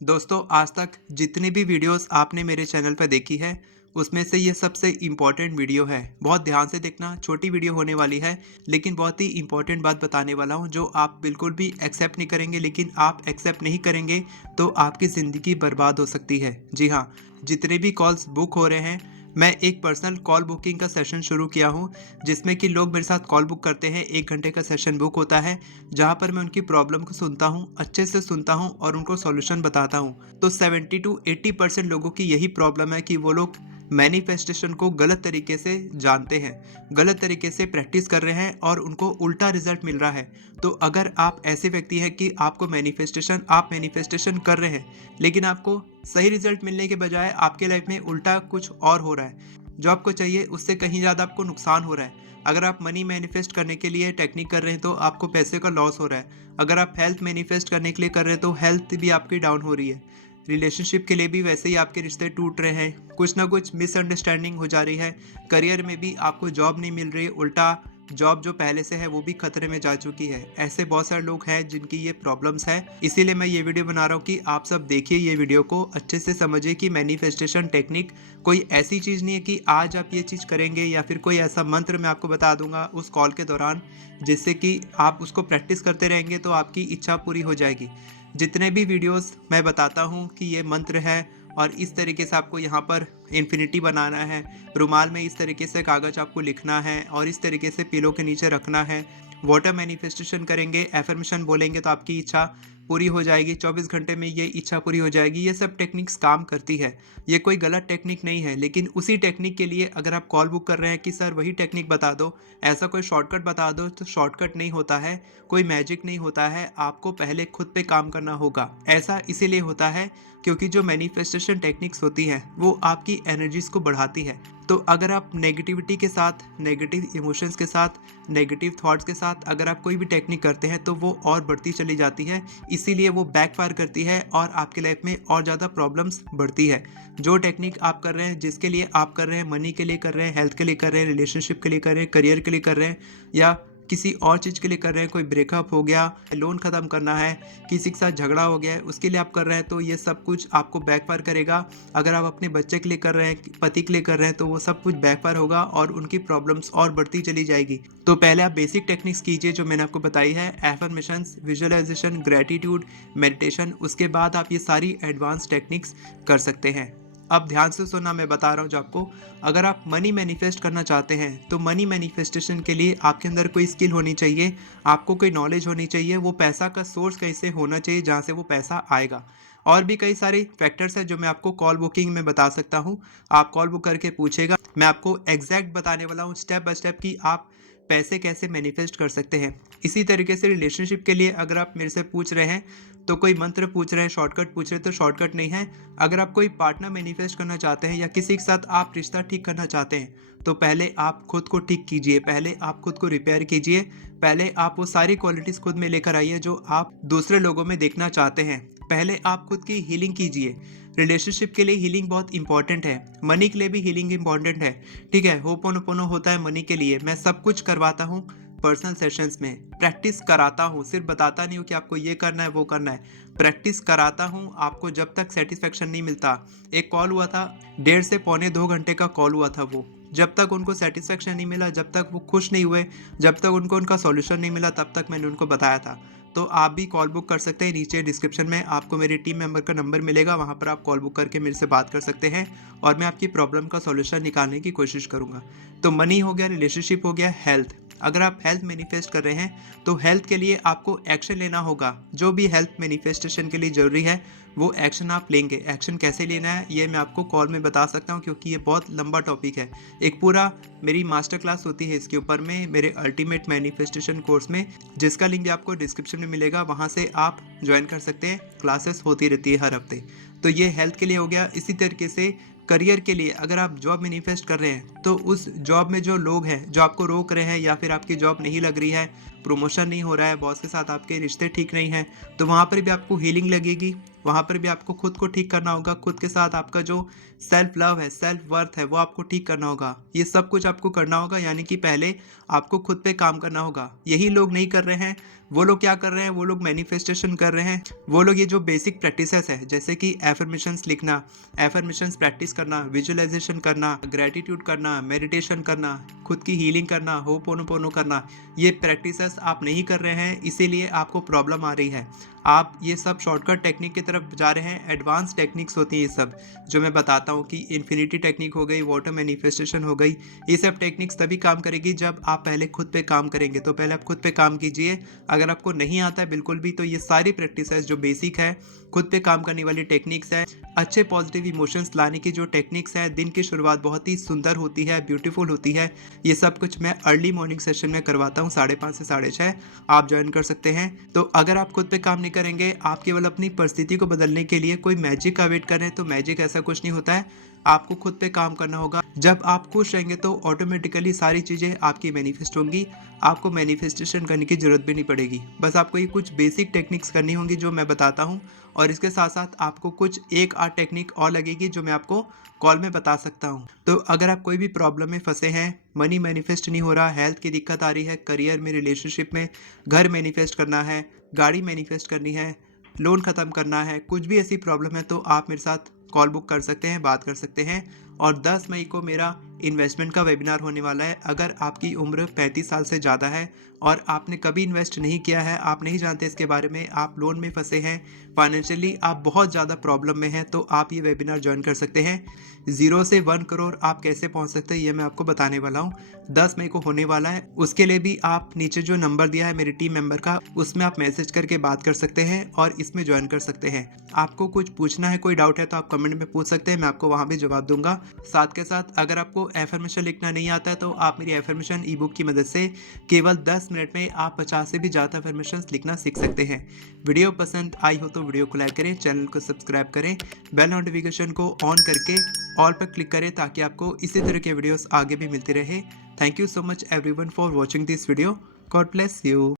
दोस्तों, आज तक जितनी भी वीडियोस आपने मेरे चैनल पर देखी है, उसमें से ये सबसे इम्पोर्टेंट वीडियो है। बहुत ध्यान से देखना, छोटी वीडियो होने वाली है, लेकिन बहुत ही इम्पोर्टेंट बात बताने वाला हूँ, जो आप बिल्कुल भी एक्सेप्ट नहीं करेंगे। लेकिन आप एक्सेप्ट नहीं करेंगे, तो आपकी ज़िंदगी बर्बाद हो सकती है। जी हाँ, जितने भी कॉल्स बुक हो रहे हैं, मैं एक पर्सनल कॉल बुकिंग का सेशन शुरू किया हूँ, जिसमें कि लोग मेरे साथ कॉल बुक करते हैं। 1 घंटे का सेशन बुक होता है, जहाँ पर मैं उनकी प्रॉब्लम को सुनता हूँ, अच्छे से सुनता हूँ और उनको सॉल्यूशन बताता हूँ। तो 70 टू 80% लोगों की यही प्रॉब्लम है कि वो लोग मैनिफेस्टेशन को गलत तरीके से जानते हैं, गलत तरीके से प्रैक्टिस कर रहे हैं और उनको उल्टा रिजल्ट मिल रहा है। तो अगर आप ऐसे व्यक्ति हैं कि आपको आप मैनिफेस्टेशन कर रहे हैं, लेकिन आपको सही रिजल्ट मिलने के बजाय आपके लाइफ में उल्टा कुछ और हो रहा है, जो आपको चाहिए उससे कहीं ज़्यादा आपको नुकसान हो रहा है। अगर आप मनी मैनिफेस्ट करने के लिए टेक्निक कर रहे हैं, तो आपको पैसे का लॉस हो रहा है। अगर आप हेल्थ मैनिफेस्ट करने के लिए कर रहे हैं, तो हेल्थ भी आपकी डाउन हो रही है। रिलेशनशिप के लिए भी वैसे ही आपके रिश्ते टूट रहे हैं, कुछ ना कुछ मिसअंडरस्टैंडिंग हो जा रही है। करियर में भी आपको जॉब नहीं मिल रही, उल्टा जॉब जो पहले से है वो भी खतरे में जा चुकी है। ऐसे बहुत सारे लोग हैं जिनकी ये प्रॉब्लम्स है। इसीलिए मैं ये वीडियो बना रहा हूँ कि आप सब देखिए ये वीडियो को, अच्छे से समझिए कि मैनिफेस्टेशन टेक्निक कोई ऐसी चीज़ नहीं है कि आज आप ये चीज़ करेंगे या फिर कोई ऐसा मंत्र मैं आपको बता दूंगा उस कॉल के दौरान, जिससे कि आप उसको प्रैक्टिस करते रहेंगे तो आपकी इच्छा पूरी हो जाएगी। जितने भी वीडियोस मैं बताता हूँ कि ये मंत्र है और इस तरीके से आपको यहाँ पर इन्फिनिटी बनाना है, रुमाल में इस तरीके से कागज़ आपको लिखना है और इस तरीके से पिलो के नीचे रखना है। वाटर मैनिफेस्टेशन करेंगे, एफर्मेशन बोलेंगे तो आपकी इच्छा पूरी हो जाएगी। 24 घंटे में ये इच्छा पूरी हो जाएगी। ये सब टेक्निक्स काम करती है। ये कोई गलत टेक्निक नहीं है, लेकिन उसी टेक्निक के लिए अगर आप कॉल बुक कर रहे हैं कि सर वही टेक्निक बता दो, ऐसा कोई शॉर्टकट बता दो, तो शॉर्टकट नहीं होता है, कोई मैजिक नहीं होता है। आपको पहले खुद पे काम करना होगा। ऐसा इसीलिए होता है क्योंकि जो मैनिफेस्टेशन टेक्निक्स होती हैं वो आपकी एनर्जीज को बढ़ाती है। तो अगर आप नेगेटिविटी के साथ, नेगेटिव इमोशंस के साथ, नेगेटिव थॉट्स के साथ अगर आप कोई भी टेक्निक करते हैं, तो वो और बढ़ती चली जाती है। इसीलिए वो बैकफायर करती है और आपके लाइफ में और ज़्यादा प्रॉब्लम्स बढ़ती है। जो टेक्निक आप कर रहे हैं, जिसके लिए आप कर रहे हैं, मनी के लिए कर रहे हैं, हेल्थ के लिए कर रहे हैं, रिलेशनशिप के लिए कर रहे हैं, करियर के लिए कर रहे हैं, या किसी और चीज़ के लिए कर रहे हैं, कोई ब्रेकअप हो गया, लोन ख़त्म करना है, किसी के साथ झगड़ा हो गया है, उसके लिए आप कर रहे हैं, तो ये सब कुछ आपको बैकफायर करेगा। अगर आप अपने बच्चे के लिए कर रहे हैं, पति के लिए कर रहे हैं, तो वो सब कुछ बैकफायर होगा और उनकी प्रॉब्लम्स और बढ़ती चली जाएगी। तो पहले आप बेसिक टेक्निक्स कीजिए जो मैंने आपको बताई है, एफर्मेशंस, विजुअलाइजेशन, ग्रेटिट्यूड, मेडिटेशन। उसके बाद आप ये सारी एडवांस टेक्निक्स कर सकते हैं। अब ध्यान से सुनना, मैं बता रहा हूँ जो आपको। अगर आप मनी मैनिफेस्ट करना चाहते हैं, तो मनी मैनिफेस्टेशन के लिए आपके अंदर कोई स्किल होनी चाहिए, आपको कोई नॉलेज होनी चाहिए, वो पैसा का सोर्स कैसे होना चाहिए जहाँ से वो पैसा आएगा। और भी कई सारे फैक्टर्स हैं जो मैं आपको कॉल बुकिंग में बता सकता हूँ। आप कॉल बुक करके पूछेगा, मैं आपको एग्जैक्ट बताने वाला हूँ स्टेप बाय स्टेप कि आप पैसे कैसे मैनिफेस्ट कर सकते हैं। इसी तरीके से रिलेशनशिप के लिए अगर आप मेरे से पूछ रहे हैं, तो कोई मंत्र पूछ रहे हैं, शॉर्टकट पूछ रहे हैं, तो शॉर्टकट नहीं है। अगर आप कोई पार्टनर मैनिफेस्ट करना चाहते हैं या किसी के साथ आप रिश्ता ठीक करना चाहते हैं, तो पहले आप खुद को ठीक कीजिए, पहले आप खुद को रिपेयर कीजिए, पहले आप वो सारी क्वालिटीज़ खुद में लेकर आइए जो आप दूसरे लोगों में देखना चाहते हैं। पहले आप खुद की हीलिंग कीजिए। रिलेशनशिप के लिए हीलिंग बहुत इंपॉर्टेंट है, मनी के लिए भी हीलिंग इंपॉर्टेंट है। ठीक है, होपोनोपोनो होता है मनी के लिए, मैं सब कुछ करवाता हूँ पर्सनल सेशंस में, प्रैक्टिस कराता हूँ, सिर्फ बताता नहीं हूँ कि आपको ये करना है वो करना है, प्रैक्टिस कराता हूँ आपको जब तक सेटिस्फेक्शन नहीं मिलता। एक कॉल हुआ था, 1.5 से पौने 2 घंटे का कॉल हुआ था। वो जब तक उनको सेटिस्फेक्शन नहीं मिला, जब तक वो खुश नहीं हुए, जब तक उनको उनका सॉल्यूशन नहीं मिला, तब तक मैंने उनको बताया था। तो आप भी कॉल बुक कर सकते हैं। नीचे डिस्क्रिप्शन में आपको मेरे टीम मेंबर का नंबर मिलेगा, वहाँ पर आप कॉल बुक करके मेरे से बात कर सकते हैं और मैं आपकी प्रॉब्लम का सॉल्यूशन निकालने की कोशिश करूँगा। तो मनी हो गया, रिलेशनशिप हो गया, हेल्थ। अगर आप हेल्थ मैनिफेस्ट कर रहे हैं, तो हेल्थ के लिए आपको एक्शन लेना होगा। जो भी हेल्थ मैनिफेस्टेशन के लिए ज़रूरी है, वो एक्शन आप लेंगे। एक्शन कैसे लेना है ये मैं आपको कॉल में बता सकता हूँ, क्योंकि ये बहुत लंबा टॉपिक है। एक पूरा मेरी मास्टर क्लास होती है इसके ऊपर में, मेरे अल्टीमेट मैनिफेस्टेशन कोर्स में, जिसका लिंक भी आपको डिस्क्रिप्शन में मिलेगा, वहाँ से आप ज्वाइन कर सकते हैं। क्लासेस होती रहती है हर हफ्ते। तो ये हेल्थ के लिए हो गया। इसी तरीके से करियर के लिए अगर आप जॉब मैनिफेस्ट कर रहे हैं, तो उस जॉब में जो लोग हैं जो आपको रोक रहे हैं, या फिर आपकी जॉब नहीं लग रही है, प्रमोशन नहीं हो रहा है, बॉस के साथ आपके रिश्ते ठीक नहीं हैं, तो वहाँ पर भी आपको हीलिंग लगेगी। वहाँ पर भी आपको खुद को ठीक करना होगा। खुद के साथ आपका जो सेल्फ लव है, सेल्फ वर्थ है, वो आपको ठीक करना होगा। ये सब कुछ आपको करना होगा, यानी कि पहले आपको खुद पे काम करना होगा। यही लोग नहीं कर रहे हैं, वो लोग क्या कर रहे हैं, वो लोग मैनिफेस्टेशन कर रहे हैं, वो लोग ये जो बेसिक प्रैक्टिसेस है जैसे कि एफर्मेशंस लिखना, एफर्मेशंस प्रैक्टिस करना, विजुअलाइजेशन करना, ग्रेटिट्यूड करना, मेडिटेशन करना, खुद की हीलिंग करना, होपोनोपोनो करना, ये प्रैक्टिसेस आप नहीं कर रहे हैं, इसीलिए आपको प्रॉब्लम आ रही है। आप ये सब शॉर्टकट टेक्निक की तरफ जा रहे हैं। एडवांस टेक्निक्स होती हैं ये सब, जो मैं बताता हूँ कि इन्फिनिटी टेक्निक हो गई, वाटर मैनिफेस्टेशन हो गई। ये सब टेक्निक्स तभी काम करेगी जब आप पहले खुद पे काम करेंगे। तो पहले आप खुद पे काम कीजिए। अगर आपको नहीं आता है बिल्कुल भी, तो ये सारी प्रैक्टिस है जो बेसिक है, खुद पे काम करने वाली टेक्निक्स है, अच्छे पॉजिटिव इमोशंस लाने की जो टेक्निक्स है, दिन की शुरुआत बहुत ही सुंदर होती है, ब्यूटीफुल होती है। ये सब कुछ मैं अर्ली मॉर्निंग सेशन में करवाता हूँ 5:30 से 6:30। आप ज्वाइन कर सकते हैं। तो अगर आप खुद पे काम नहीं करेंगे, आप केवल अपनी परिस्थिति को बदलने के लिए कोई मैजिक का वेट कर रहे हैं, तो मैजिक ऐसा कुछ नहीं होता है। आपको खुद पे काम करना होगा। जब आप खुश रहेंगे तो ऑटोमेटिकली सारी चीज़ें आपकी मैनिफेस्ट होंगी। आपको मैनिफेस्टेशन करने की ज़रूरत भी नहीं पड़ेगी। बस आपको ये कुछ बेसिक टेक्निक्स करनी होंगी जो मैं बताता हूँ, और इसके साथ साथ आपको कुछ एक आध टेक्निक और लगेगी जो मैं आपको कॉल में बता सकता हूँ। तो अगर आप कोई भी प्रॉब्लम में फंसे हैं, मनी मैनिफेस्ट नहीं हो रहा, हेल्थ की दिक्कत आ रही है, करियर में, रिलेशनशिप में, घर मैनिफेस्ट करना है, गाड़ी मैनिफेस्ट करनी है, लोन ख़त्म करना है, कुछ भी ऐसी प्रॉब्लम है, तो आप मेरे साथ कॉल बुक कर सकते हैं, बात कर सकते हैं। और 10 मई को मेरा इन्वेस्टमेंट का वेबिनार होने वाला है। अगर आपकी उम्र 35 साल से ज़्यादा है और आपने कभी इन्वेस्ट नहीं किया है, आप नहीं जानते इसके बारे में, आप लोन में फंसे हैं, फाइनेंशियली आप बहुत ज़्यादा प्रॉब्लम में हैं, तो आप ये वेबिनार ज्वाइन कर सकते हैं। 0 से 1 करोड़ आप कैसे पहुंच सकते हैं, ये मैं आपको बताने वाला हूँ। 10 मई को होने वाला है। उसके लिए भी आप नीचे जो नंबर दिया है मेरी टीम मेंबर का, उसमें आप मैसेज करके बात कर सकते हैं और इसमें ज्वाइन कर सकते हैं। आपको कुछ पूछना है, कोई डाउट है, तो आप कमेंट में पूछ सकते हैं, मैं आपको वहाँ भी जवाब दूंगा। साथ के साथ अगर आपको एफर्मेशन लिखना नहीं आता है, तो आप मेरी एफर्मेशन ई बुक की मदद से केवल 10 मिनट में आप 50 से भी ज़्यादा एफर्मेशन लिखना सीख सकते हैं। वीडियो पसंद आई हो तो वीडियो को लाइक करें, चैनल को सब्सक्राइब करें, बेल नोटिफिकेशन को ऑन करके ऑल पर क्लिक करें, ताकि आपको इसी तरह के वीडियोस आगे भी मिलते रहे। Thank you so much everyone for watching this video. God bless you.